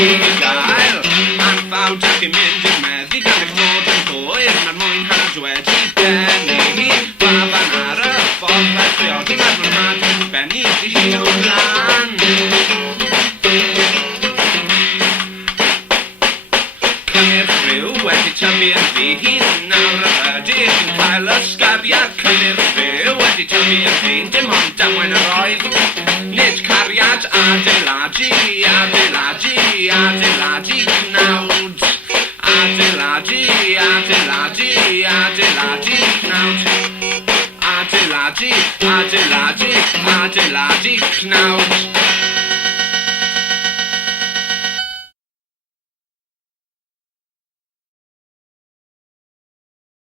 i gael. Anffawd ac yn mynd i'r meddu gan eich bod yn hwyr na'r mwynhad wedi benni. Baban ar y ffordd fe priodi mae'r mwynhad benni i hi o flan. Cynnyrch rhyw wedi tyfu yn ddyn, nawr y ydych yn cael ysgariad. Cynnyrch rhyw wedi tyfu yn ddyn, dim ond damwain yr oedd. Nid cariad adeiladu, adeiladu.